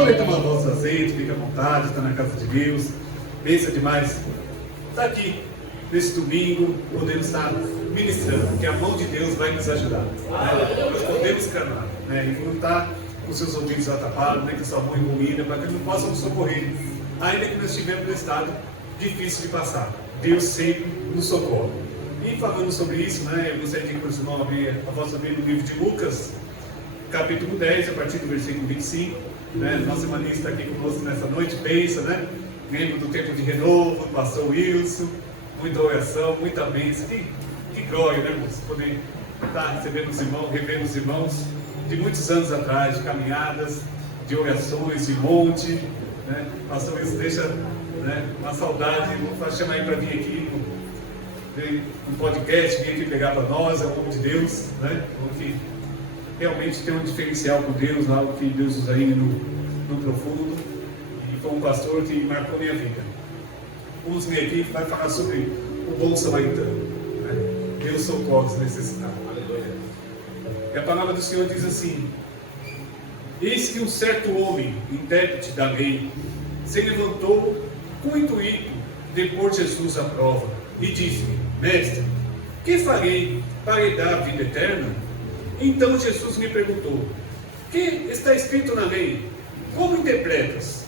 Podem tomar o vosso azeite, fica à vontade, está na casa de Deus. Pensa demais. Está aqui, nesse domingo, podemos estar ministrando, porque a mão de Deus vai nos ajudar. Né? Nós podemos clamar, né? E não está com seus ouvidos atapados, nem com sua mão engolida, para que ele não possa nos socorrer. Ainda que nós estivermos num estado difícil de passar, Deus sempre nos socorre. E falando sobre isso, né, eu gostaria de incluir a vossa Bíblia no livro de Lucas, capítulo 10, a partir do versículo 25. Né? Nossa irmãzinha está aqui conosco nessa noite, pensa, né? Membro do Tempo de Renovo, pastor Wilson, muita oração, muita bênção. Que glória, né, irmãos? Poder estar recebendo os irmãos, revendo os irmãos de muitos anos atrás, de caminhadas, de orações, de monte. Né? Pastor Wilson deixa, né, uma saudade, vou chamar ele para vir aqui no podcast, vir aqui pregar para nós, é o nome de Deus, né? Que realmente tem um diferencial com Deus, algo que Deus usa aí no profundo, e foi um pastor que marcou minha vida. Vamos ver aqui que vai falar sobre o bom samaritano, né? Deus socorre os necessitados. E a palavra do Senhor diz assim: eis que um certo homem, intérprete da lei, se levantou com o intuito de pôr Jesus à prova, e disse: mestre, que farei para herdar a vida eterna? Então Jesus me perguntou: que está escrito na lei? Como interpretas?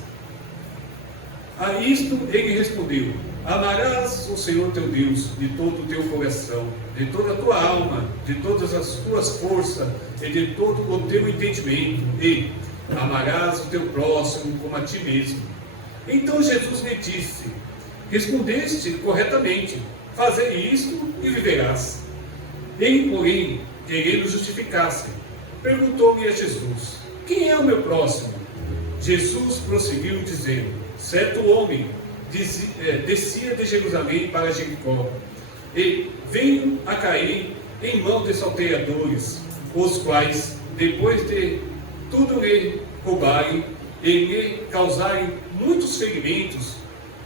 A isto ele respondeu: amarás o Senhor teu Deus de todo o teu coração, de toda a tua alma, de todas as tuas forças e de todo o teu entendimento, e amarás o teu próximo como a ti mesmo. Então Jesus me disse: respondeste corretamente, fazei isto e viverás. Ele, porém, querendo justificar-se, perguntou-me a Jesus: quem é o meu próximo? Jesus prosseguiu dizendo: certo homem descia de Jerusalém para Jericó, e veio a cair em mão de salteadores, os quais, depois de tudo lhe roubarem e lhe causarem muitos ferimentos,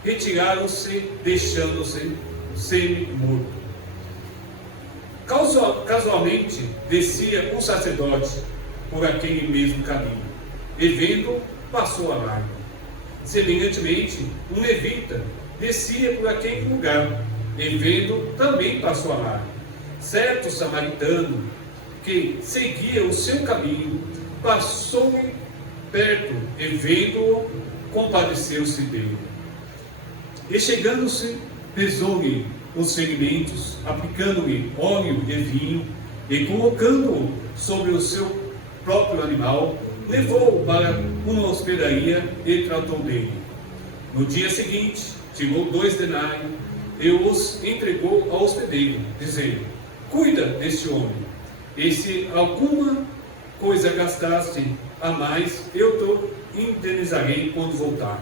retiraram-se, deixando-se semi-morto. Casualmente descia um sacerdote por aquele mesmo caminho, e vendo, passou a largo. Semelhantemente, um levita descia por aquele lugar, e vendo, também passou a largo. Certo samaritano, que seguia o seu caminho, passou-lhe perto, e vendo-o, compadeceu-se dele. E chegando-se, pesou-lhe os ferimentos, aplicando-lhe óleo e vinho, e colocando-o sobre o seu próprio animal, levou-o para uma hospedaria e tratou dele. No dia seguinte, tirou 2 denários e os entregou ao hospedeiro, dizendo: cuida deste homem, e se alguma coisa gastaste a mais, eu te indenizarei quando voltar.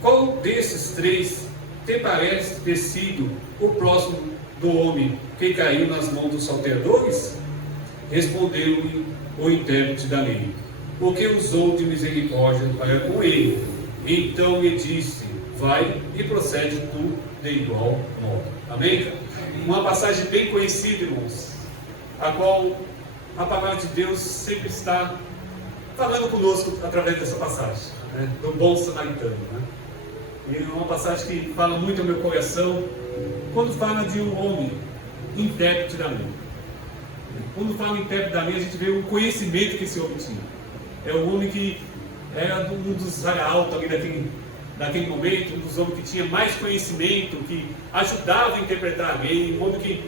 Qual desses 3 te parece ter sido o próximo do homem que caiu nas mãos dos salteadores? Respondeu-lhe o intérprete da lei: porque usou de misericórdia para com ele. Então lhe disse: vai e procede tu de igual modo. Amém? Uma passagem bem conhecida, irmãos, a qual a palavra de Deus sempre está falando conosco através dessa passagem, né? Do bom samaritano, né? E é uma passagem que fala muito ao meu coração quando fala de um homem intérprete da lei. Quando fala em intérprete da lei, a gente vê o conhecimento que esse homem tinha. É um homem que era um dos arautos ali daquele momento, um dos homens que tinha mais conhecimento, que ajudava a interpretar a lei, um homem que,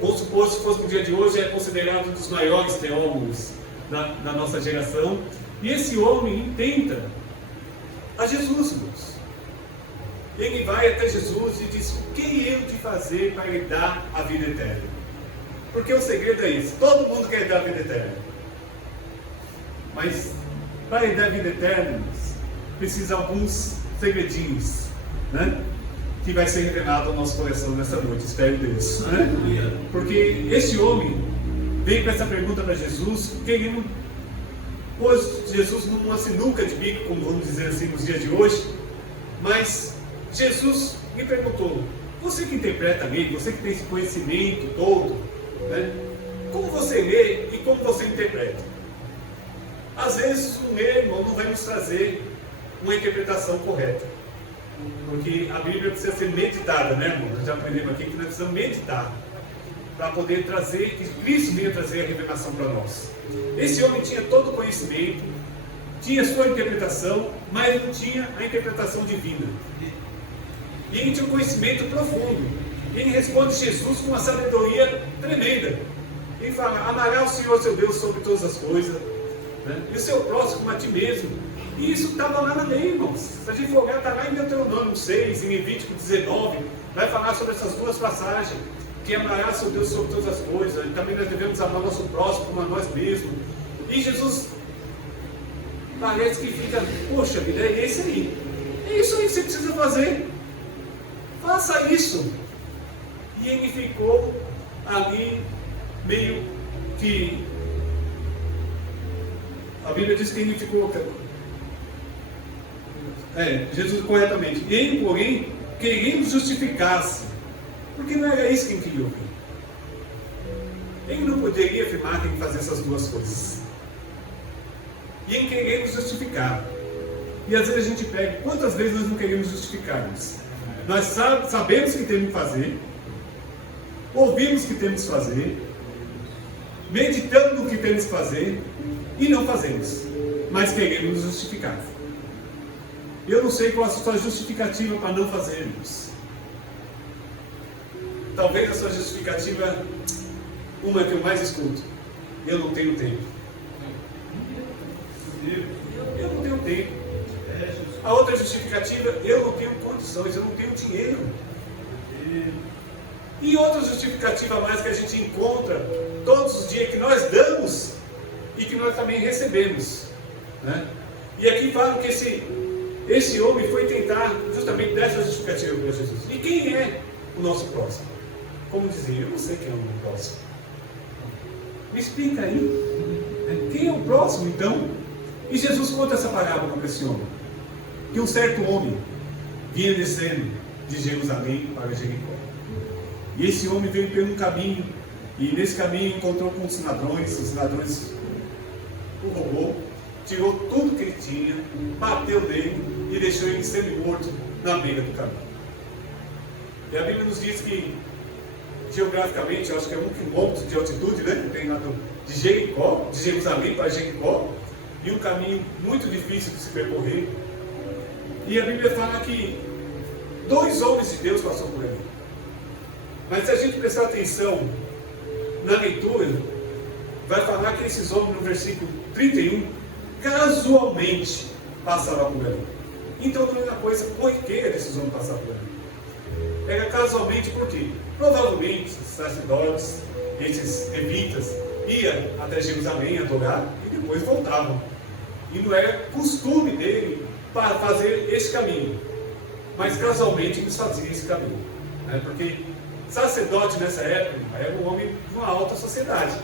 vamos supor, se fosse no dia de hoje, é considerado um dos maiores teólogos da nossa geração. E esse homem intenta a Jesus, irmãos. Ele vai até Jesus e diz: o que eu de fazer para lhe dar a vida eterna? Porque o segredo é isso: todo mundo quer dar a vida eterna, mas para lhe dar a vida eterna precisa de alguns segredinhos, né? Que vai ser revelado ao nosso coração nessa noite, espero Deus, né? Porque este homem veio com essa pergunta para Jesus, querendo pôs Jesus numa sinuca de bico, como vamos dizer assim nos dias de hoje. Mas Jesus me perguntou: você que interpreta a lei, você que tem esse conhecimento todo, né? Como você lê e como você interpreta? Às vezes um irmão não vai nos trazer uma interpretação correta, porque a Bíblia precisa ser meditada, né, irmão? Nós já aprendemos aqui que nós precisamos meditar para poder trazer, que Cristo venha trazer a revelação para nós. Esse homem tinha todo o conhecimento, tinha sua interpretação, mas não tinha a interpretação divina. E ele tinha um conhecimento profundo. Ele responde Jesus com uma sabedoria tremenda. Ele fala: amará o Senhor seu Deus sobre todas as coisas, né? E o seu próximo como a ti mesmo. E isso estava lá na lei, irmãos. Se a gente for olhar, está lá em Deuteronômio 6, em Levítico 19, vai falar sobre essas duas passagens, que amará o seu Deus sobre todas as coisas. E também nós devemos amar nosso próximo como a nós mesmos. E Jesus parece que fica: poxa vida, é esse aí. É isso aí que você precisa fazer. Faça isso. E ele ficou ali meio que... A Bíblia diz que ele ficou... Jesus corretamente. Ele, porém, querendo justificar-se, porque não era isso que ele queria ouvir. Ele não poderia afirmar que ele fazia essas duas coisas. E ele querendo justificar. E às vezes a gente pega, quantas vezes nós não queremos justificar-nos? Nós sabemos que temos que fazer, ouvimos que temos que fazer, meditamos no que temos que fazer e não fazemos, mas queremos nos justificar. Eu não sei qual a sua justificativa para não fazermos. Talvez a sua justificativa, uma que eu mais escuto: eu não tenho tempo. Eu não tenho tempo. A outra justificativa: eu não tenho condições, eu não tenho dinheiro. E outra justificativa mais que a gente encontra todos os dias, que nós damos e que nós também recebemos, né? E aqui falam que esse homem foi tentar justamente dessa justificativa para Jesus. E quem é o nosso próximo? Como dizer: eu não sei quem é o meu próximo. Me explica aí. Quem é o próximo então? E Jesus conta essa parábola para esse homem: que um certo homem vinha descendo de Jerusalém para Jericó. E esse homem veio pelo caminho, e nesse caminho encontrou com os ladrões o roubou, tirou tudo que ele tinha, bateu nele e deixou ele semi-morto na beira do caminho. E a Bíblia nos diz que, geograficamente, eu acho que é 1 quilômetro de altitude, né, que tem lá de Jericó, de Jerusalém para Jericó, e um caminho muito difícil de se percorrer. E a Bíblia fala que 2 homens de Deus passaram por ali. Mas se a gente prestar atenção na leitura, vai falar que esses homens, no versículo 31, casualmente passavam por ali. Então não é uma coisa corriqueira desses homens passar por ali. Era casualmente porque provavelmente os sacerdotes, esses levitas, iam até Jerusalém adorar e depois voltavam. E não era costume dele para fazer esse caminho, mas casualmente eles faziam esse caminho, né? Porque sacerdote nessa época era um homem de uma alta sociedade,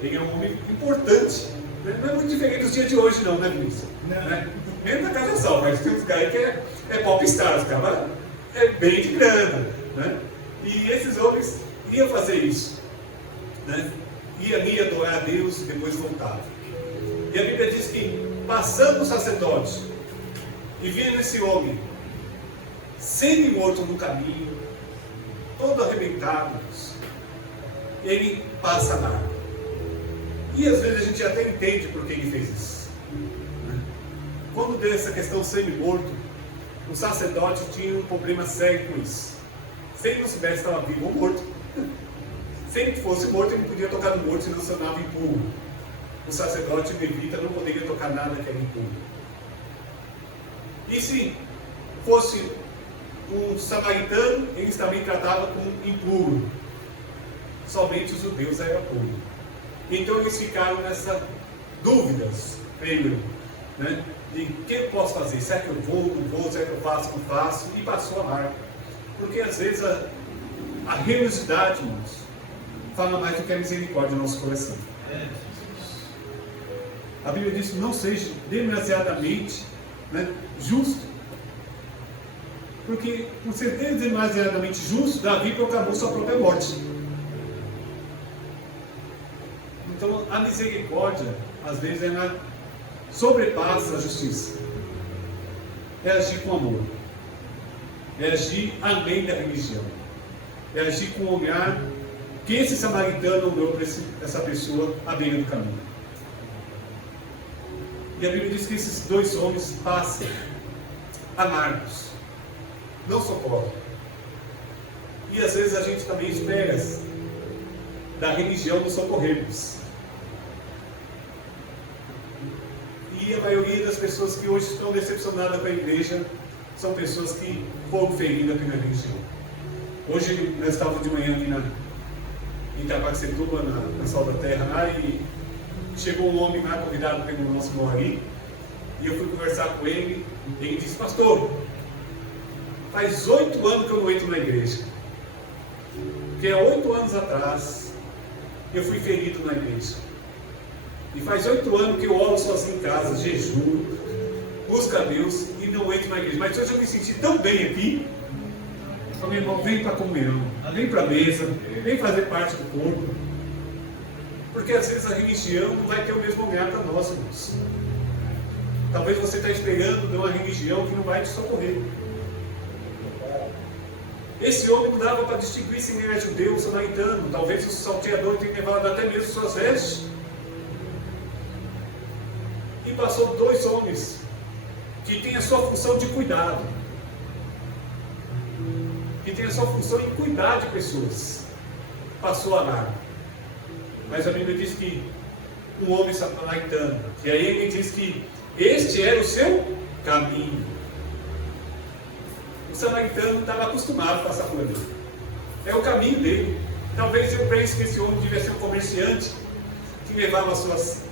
ele é um homem importante, né? Não é muito diferente dos dias de hoje não, né, Vinícius? Né? Mesmo na casa só, mas tem uns caras que é popstar, os caras é bem de grana, né? E esses homens iam fazer isso, né? Iam ali adorar a Deus e depois voltavam. E a Bíblia diz que, passando o sacerdote e vendo esse homem semi-morto no caminho, todo arrebentado, ele passa lá. E às vezes a gente até entende por que ele fez isso. Quando deu essa questão semi-morto, o sacerdote tinha um problema sério com isso. Se ele não soubesse se estava vivo ou morto, se ele fosse morto, ele não podia tocar no morto, senão sonava impuro. O sacerdote levita não poderia tocar nada que era impuro. E se fosse um samaritano, eles também tratavam como impuro. Somente os judeus eram puros. Então eles ficaram nessas dúvidas, creio, né? De o que eu posso fazer? Será que eu vou, não vou? Será que eu faço, não faço? E passou a marca. Porque às vezes a religiosidade, irmãos, fala mais do que a misericórdia no nosso coração. A Bíblia diz: não seja demasiadamente, né, justo. Porque por ser demasiadamente justo, Davi proclamou sua própria morte. Então a misericórdia, às vezes, ela sobrepassa a justiça. É agir com amor. É agir além da religião. É agir com o olhar que esse samaritano olhou para essa pessoa à beira do caminho. E a Bíblia diz que esses dois homens passam amargos, não socorrem. E às vezes a gente também espera da religião nos socorrermos. E a maioria das pessoas que hoje estão decepcionadas com a igreja são pessoas que foram feridas pela religião. Hoje nós estávamos de manhã ali em Itaquaquecetuba, na Sal da Terra, lá, e chegou um homem lá, convidado pelo nosso irmão ali, e eu fui conversar com ele, e ele disse: pastor, faz 8 anos que eu não entro na igreja, porque há 8 anos atrás eu fui ferido na igreja, e faz 8 anos que eu oro sozinho em casa, jejuo, busco a Deus e não entro na igreja, mas hoje eu me senti tão bem aqui. Meu irmão, vem para a comunhão, vem para a mesa, vem fazer parte do corpo. Porque às vezes a religião não vai ter o mesmo olhar para nós, irmãos. Talvez você está esperando de uma religião que não vai te socorrer. Esse homem não dava para distinguir se ele era judeu ou samaritano. Talvez o salteador tenha levado até mesmo suas vestes. E passou 2 homens que têm a sua função de cuidado, que tem a sua função em cuidar de pessoas. Passou a largo. Mas a Bíblia diz que um homem samaritano, e aí ele diz que este era o seu caminho. O samaritano estava acostumado a passar por ali. É o caminho dele. Talvez eu pense que esse homem devia ser um comerciante que levava suas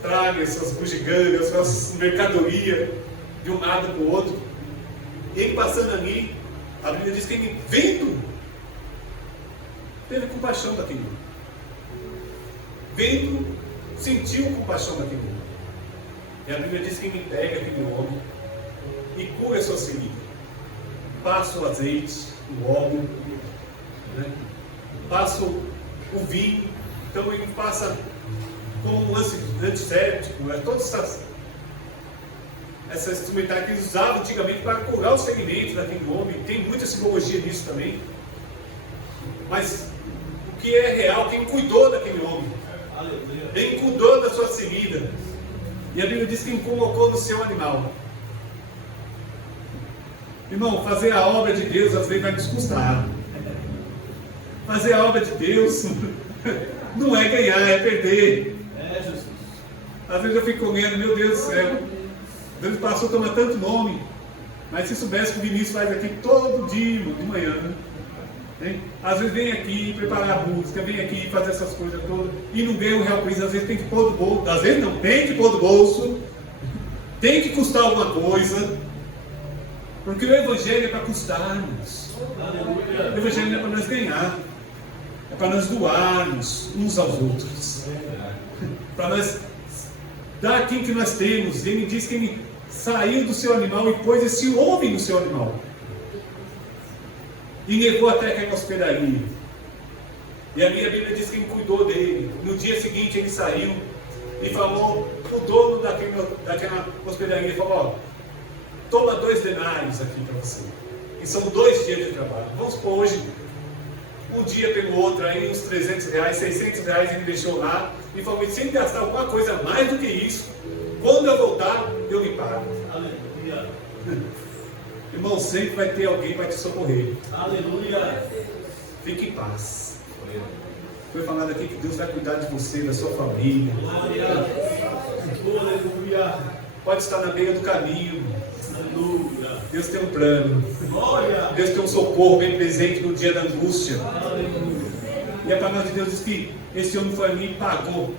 tragas, suas bugigangas, suas mercadorias de um lado para o outro. E ele passando ali, a Bíblia diz que ele, vendo, teve compaixão daquele homem. Vendo, sentiu compaixão daquele homem. E a Bíblia diz que ele pega aquele homem e cura a sua ferida. Passa o azeite, o óleo, né? Passa o vinho. Então ele passa como um antisséptico, né? Todas essa instrumentária que eles usavam antigamente para curar os ferimentos daquele homem. Tem muita simbologia nisso também. Mas o que é real, quem cuidou daquele homem, quem cuidou da sua ferida. E a Bíblia diz que quem colocou no seu animal. Irmão, fazer a obra de Deus às vezes vai nos custar. Fazer a obra de Deus não é ganhar, é perder. Às vezes eu fico comendo, meu Deus do céu, Deus passou a tomar tanto nome, mas se soubesse que o Vinícius faz aqui todo dia, de manhã, né? Às vezes vem aqui preparar a música, vem aqui fazer essas coisas todas, e não ganha um real por isso. Às vezes tem que pôr do bolso, às vezes não, tem que pôr do bolso, tem que custar alguma coisa, porque o Evangelho é para custarmos. O Evangelho não é para nós ganhar, é para nós doarmos uns aos outros, para nós dar aquilo que nós temos. Ele diz que ele saiu do seu animal e pôs esse homem no seu animal e levou até aquela hospedaria. E a minha Bíblia diz que ele cuidou dele. No dia seguinte ele saiu e falou, o dono daquela hospedaria falou: ó, toma 2 denários aqui para você, e são 2 dias de trabalho. Vamos supor hoje, um dia pelo outro, aí uns 300 reais, 600 reais ele deixou lá e falou: sem gastar alguma coisa mais do que isso, quando eu voltar, eu lhe pago. Aleluia. Irmão, sempre vai ter alguém para te socorrer. Aleluia. Fique em paz. Foi falado aqui que Deus vai cuidar de você, da sua família. Aleluia. Pode estar na beira do caminho. Aleluia. Deus tem um plano. Deus tem um socorro bem presente no dia da angústia. Aleluia. E a palavra de Deus diz que esse homem foi ali e pagou.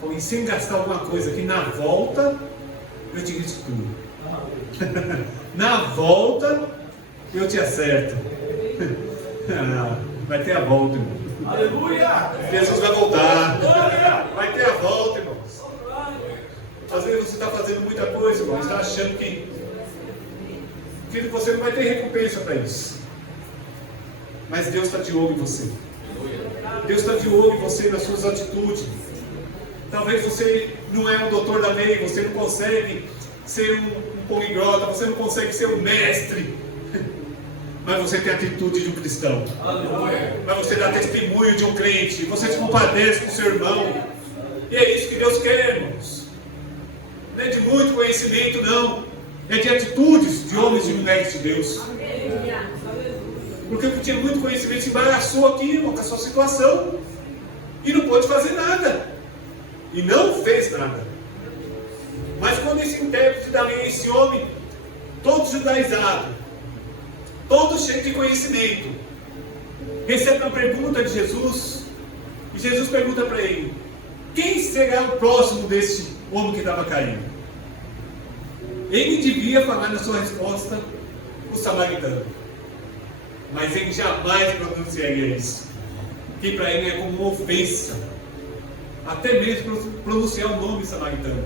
Foi sem gastar alguma coisa, que na volta eu te restituo. Na volta eu te acerto. Vai ter a volta, irmão. Aleluia! Jesus vai voltar. Vai ter a volta, irmãos. Às vezes você está fazendo muita coisa, irmão, está achando que você não vai ter recompensa para isso. Mas Deus está de olho em você. Deus está de olho em você, nas suas atitudes. Talvez você não é um doutor da lei, você não consegue ser um poliglota, você não consegue ser um mestre, mas você tem a atitude de um cristão. Mas você dá testemunho de um crente, você se compadece com o seu irmão. E é isso que Deus quer, irmãos. Não é de muito conhecimento, não. É de atitudes de homens e mulheres de Deus. Porque tinha muito conhecimento, se embaraçou aqui, irmão, com a sua situação. E não pôde fazer nada. E não fez nada. Mas quando esse intérprete da lei, esse homem, todo judaizado, todo cheio de conhecimento, recebe uma pergunta de Jesus, e Jesus pergunta para ele: quem será o próximo desse homem que estava caindo? Ele devia falar na sua resposta o samaritano, mas ele jamais pronunciaria isso, que para ele é como uma ofensa, até mesmo pronunciar o nome samaritano.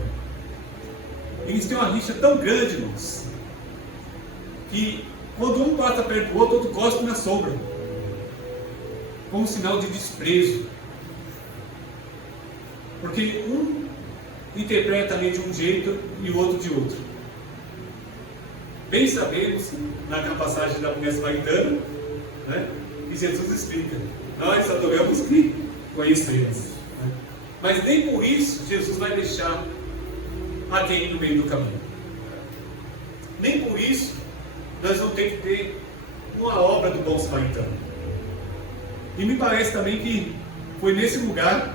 Eles têm uma rixa tão grande, irmãos, que quando um passa perto do outro cospe na sombra, como um sinal de desprezo. Porque um interpreta a lei de um jeito e o outro de outro. Bem sabemos, na passagem da mulher samaritana, né, que Jesus explica: nós adoramos que conhecemos. Né? Mas nem por isso Jesus vai deixar alguém no meio do caminho. Nem por isso nós vamos ter que ter uma obra do bom samaritano. E me parece também que foi nesse lugar,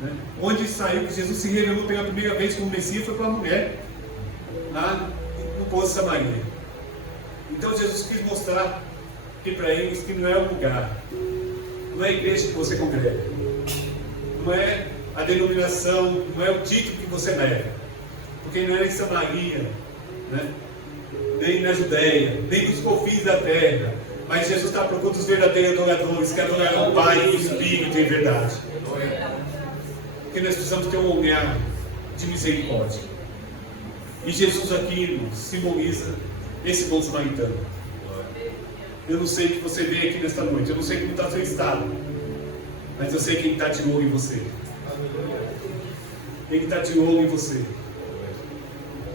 né, onde saiu que Jesus se revelou pela primeira vez como Messias, foi para a mulher lá no poço de Samaria. Então Jesus quis mostrar que para eles que não é o lugar, não é a igreja que você congrega, não é a denominação, não é o título que você leva, porque não era em Samaria, né, nem na Judéia, nem nos confins da terra, mas Jesus está procurando os verdadeiros adoradores que adoraram o Pai em espírito e em verdade. Porque nós precisamos ter um olhar de misericórdia. E Jesus aqui, irmãos, simboliza esse bom samaritano. Eu não sei o que você vê aqui nesta noite, eu não sei como está o seu estado, mas eu sei quem está de olho em você. Quem está de olho em você.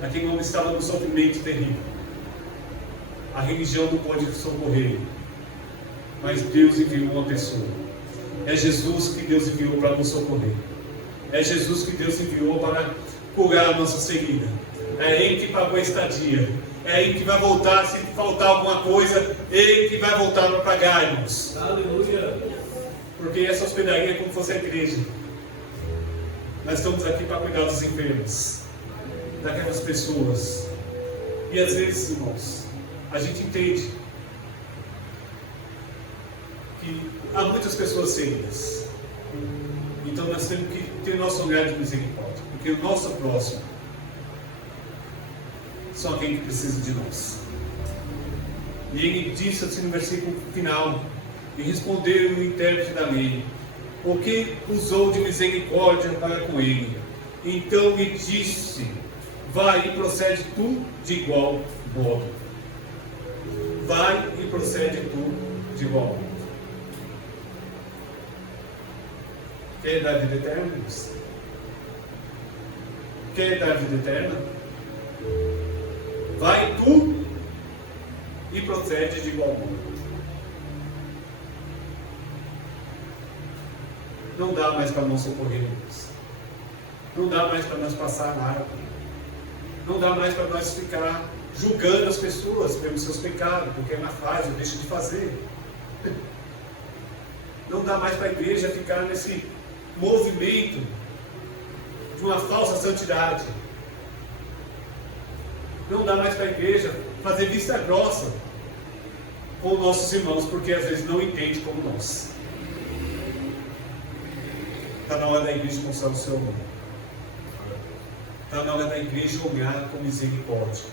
Aquele homem estava num sofrimento terrível. A religião não pode socorrer, mas Deus enviou uma pessoa. É Jesus que Deus enviou para nos socorrer. É Jesus que Deus enviou para curar a nossa ferida. É Ele que pagou a estadia. É Ele que vai voltar, se faltar alguma coisa, Ele que vai voltar para pagar, irmãos. Aleluia. Porque essa hospedaria é como se fosse a igreja. Nós estamos aqui para cuidar dos enfermos, daquelas pessoas. E às vezes, irmãos, a gente entende que há muitas pessoas feridas. Então nós temos que ter nosso olhar de misericórdia, porque o nosso próximo são aqueles que precisam de nós. E ele disse assim no versículo final: e respondeu o intérprete da lei, o que usou de misericórdia para com ele. Então lhe disse: vai e procede tu de igual modo. Vai e procede tu de igual modo. Quer dar vida eterna? Quer dar vida eterna? Vai tu e procede de igual modo. Não dá mais para nós socorrermos. Não dá mais para nós passar nada. Não dá mais para nós ficar julgando as pessoas pelos seus pecados, porque ela faz ou deixa de fazer. Não dá mais para a igreja ficar nesse movimento de uma falsa santidade. Não dá mais para a igreja fazer vista grossa com nossos irmãos, porque às vezes não entende como nós. Está na hora da igreja mostrar o seu amor. Está na hora da igreja olhar com misericórdia.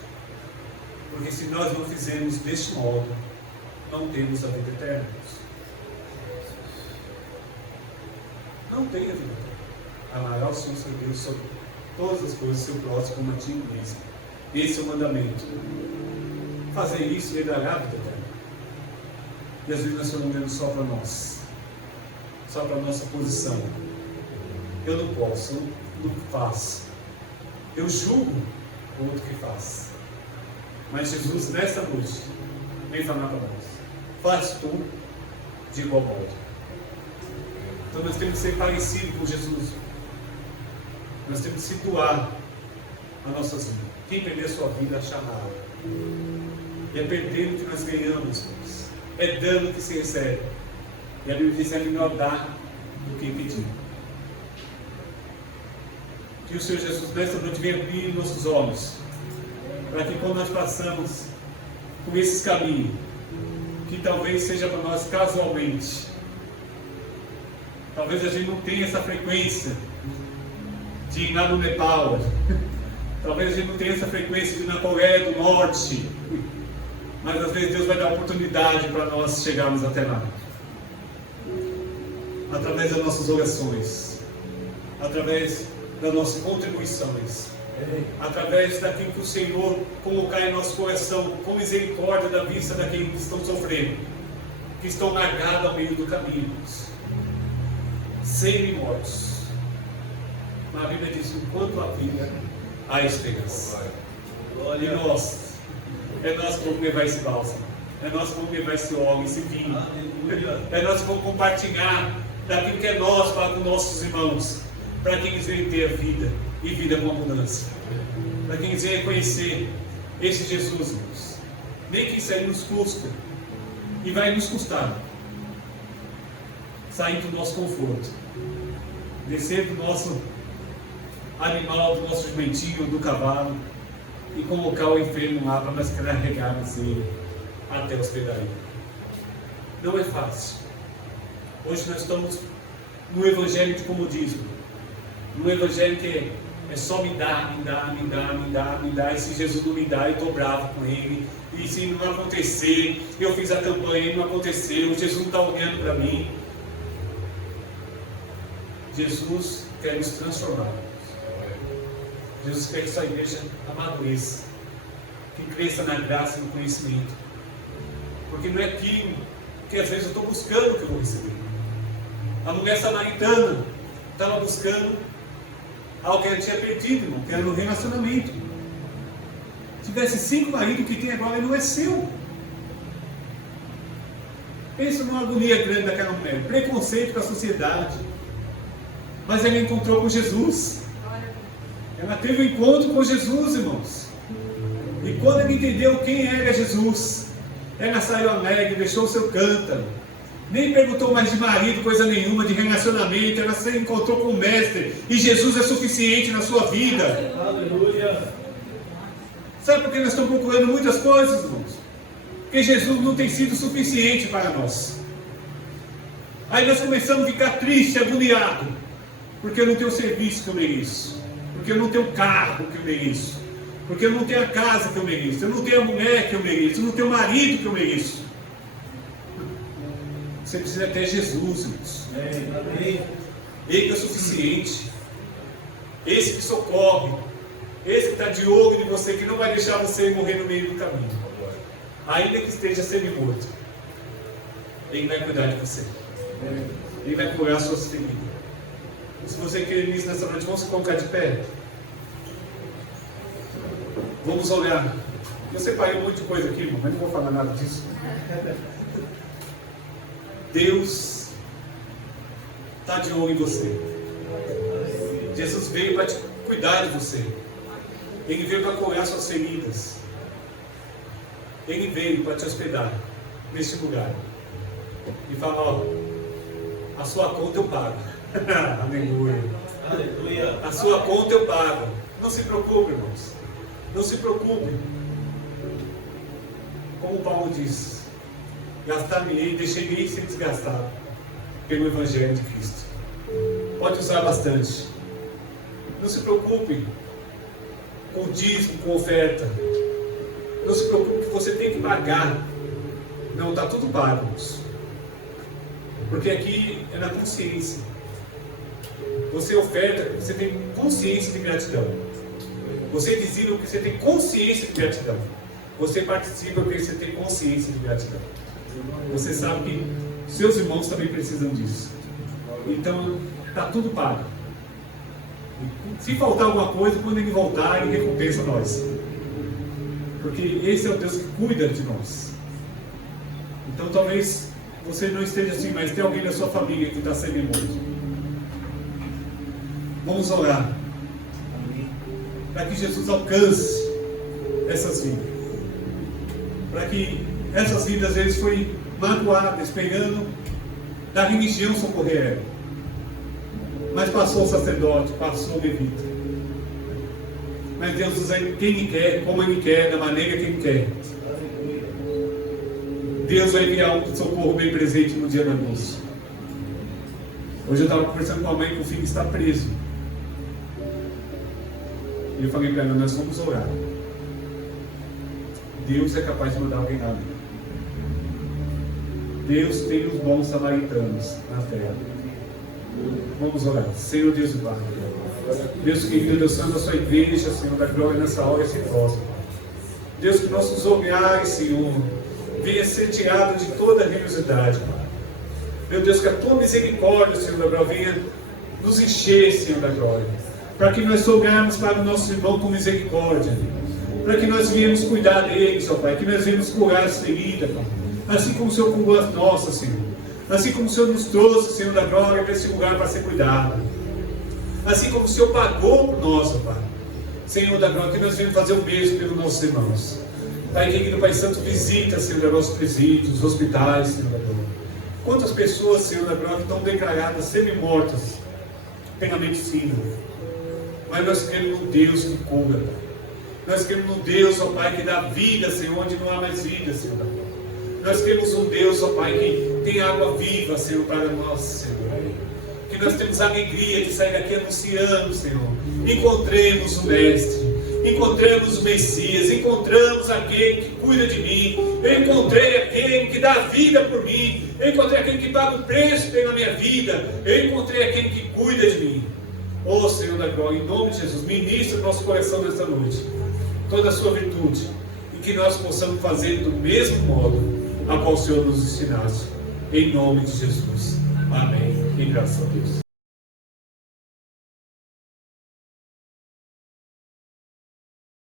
Porque se nós não fizermos deste modo, não temos a vida eterna. Não tem a vida eterna. Amará o Senhor seu Deus sobre todas as coisas, seu próximo como a ti mesmo. Esse é o mandamento. Fazer isso e dará a vida eterna. E às vezes nós estamos olhando só para nós, só para a nossa posição. Eu não posso, no que faz. Eu julgo o outro que faz. Mas Jesus, nessa noite, vem falar para nós: faz tu de igual modo. Então nós temos que ser parecidos com Jesus. Nós temos que situar a nossa vida. Quem perder a sua vida, achará ela. E é perdendo que nós ganhamos, irmãos. É dando que se recebe. E a Bíblia diz que é melhor dar do que pedir. Que o Senhor Jesus nesta noite venha abrir nossos olhos, para que quando nós passamos por esses caminhos, que talvez seja para nós casualmente, talvez a gente não tenha essa frequência de ir lá no Nepal, talvez a gente não tenha essa frequência de ir na Coreia do Norte, mas às vezes Deus vai dar oportunidade para nós chegarmos até lá, através das nossas orações, através das nossas contribuições, através daquilo que o Senhor colocar em nosso coração, com misericórdia da vista daqueles que estão sofrendo, que estão largados ao meio do caminho, sem mortos. Mas a Bíblia diz: enquanto há vida, há esperança. E nós, é nós que vamos levar esse bálsamo, é nós que vamos levar esse óleo, esse vinho, é nós que vamos compartilhar daquilo que é nosso para os nossos irmãos, para que eles venham ter a vida e vida com abundância, para que eles venham conhecer esse Jesus, irmãos. Nem que isso aí nos custa, e vai nos custar, sair do nosso conforto, descer do nosso animal, do nosso jumentinho, do cavalo, e colocar o enfermo lá para nós carregarmos ele até a hospedaria. Não é fácil. Hoje nós estamos no evangelho de comodismo, no evangelho que é só me dá, me dá, me dá, me dá, me dá, e se Jesus não me dá, eu estou bravo com ele, e se não acontecer, eu fiz a campanha e não aconteceu, Jesus não está olhando para mim. Jesus quer nos transformar. Jesus quer que sua igreja amadureça, que cresça na graça e no conhecimento, porque não é aquilo que às vezes eu estou buscando que eu vou receber. A mulher samaritana estava buscando algo que ela tinha perdido, irmão, que era no relacionamento. Tivesse 5 maridos, que tem agora não é seu. Pensa numa agonia grande daquela mulher, preconceito com a sociedade. Mas ela encontrou com Jesus. Ela teve um encontro com Jesus, irmãos. E quando ela entendeu quem era Jesus, ela saiu alegre, deixou o seu cântaro. Nem perguntou mais de marido, coisa nenhuma, de relacionamento. Ela se encontrou com o Mestre. E Jesus é suficiente na sua vida. Aleluia. Sabe por que nós estamos procurando muitas coisas, irmãos? Porque Jesus não tem sido suficiente para nós. Aí nós começamos a ficar tristes, agoniados, porque eu não tenho o serviço que eu mereço, porque eu não tenho o carro que eu mereço, porque eu não tenho a casa que eu mereço, eu não tenho a mulher que eu mereço, eu não tenho o marido que eu mereço. Você precisa ter Jesus, irmãos. Ele que é o suficiente, esse que socorre, esse que está de olho em você, que não vai deixar você morrer no meio do caminho, ainda que esteja semi-morto. Ele vai cuidar de você, ele vai curar as suas feridas. Se você quer nisso nessa noite, vamos se colocar de pé. Vamos olhar. Eu separei um monte de coisa aqui, irmão, mas não vou falar nada disso. Deus está de olho em você. Jesus veio para te cuidar de você. Ele veio para curar suas feridas. Ele veio para te hospedar neste lugar. E falar: ó, a sua conta eu pago. Aleluia. Aleluia. A sua conta eu pago. Não se preocupe, irmãos. Não se preocupe. Como Paulo diz: gastar-me-ei, deixei-me ser desgastado pelo Evangelho de Cristo. Pode usar bastante. Não se preocupe com dízimo, com oferta. Não se preocupe que você tem que pagar. Não, está tudo pago, irmãos. Porque aqui é na consciência. Você oferta, você tem consciência de gratidão. Você dizima porque você tem consciência de gratidão. Você participa porque você tem consciência de gratidão. Você sabe que seus irmãos também precisam disso. Então, está tudo pago. Se faltar alguma coisa, quando Ele voltar, Ele recompensa nós. Porque esse é o Deus que cuida de nós. Então talvez você não esteja assim, mas tem alguém da sua família que está sem memória. Vamos orar. Para que Jesus alcance essas vidas. Para que essas vidas às vezes foram magoadas, pegando da religião socorrer ela. Mas passou o sacerdote, passou o levita. Mas Deus usa quem Ele quer, como Ele quer, da maneira que Ele quer. Deus vai enviar um socorro bem presente no dia da angústia. Hoje eu estava conversando com a mãe que o filho está preso. E eu falei para ela, nós vamos orar. Deus é capaz de mandar alguém lá. Deus tem os bons samaritanos na terra. Vamos orar. Senhor Deus do Pai, Deus querido, Deus santo da sua igreja, Senhor da glória nessa hora e esse próximo. Deus, que nossos olhares, Senhor, venha ser tirado de toda religiosidade, Pai. Meu Deus, que a tua misericórdia, Senhor da glória, venha nos encher, Senhor da glória, para que nós olharmos para o nosso irmão com misericórdia, para que nós viemos cuidar dele, ó Pai, que nós viemos curar as feridas, Pai, assim como o Senhor curou as nossas, Senhor, assim como o Senhor nos trouxe, Senhor da glória, para esse lugar para ser cuidado, assim como o Senhor pagou por nós, ó Pai, Senhor da glória, que nós viemos fazer o mesmo pelos nossos irmãos. Pai querido, Pai Santo, visita, Senhor, os nossos presídios, os hospitais, Senhor da glória. Quantas pessoas, Senhor da glória, estão declaradas semi-mortas pela medicina. Mas nós queremos um Deus que cura. Nós queremos um Deus, ó Pai, que dá vida, Senhor, onde não há mais vida, Senhor da glória. Nós queremos um Deus, ó Pai, que tem água viva, Senhor, para nós, Senhor. Que nós temos a alegria de sair daqui anunciando, Senhor. Encontremos o Mestre. Encontramos o Messias, encontramos aquele que cuida de mim, eu encontrei aquele que dá vida por mim, eu encontrei aquele que paga o preço pela minha vida, eu encontrei aquele que cuida de mim. Ó Senhor da glória, em nome de Jesus, ministra o nosso coração nesta noite, toda a sua virtude, e que nós possamos fazer do mesmo modo a qual o Senhor nos ensinasse, em nome de Jesus. Amém. E graças a Deus.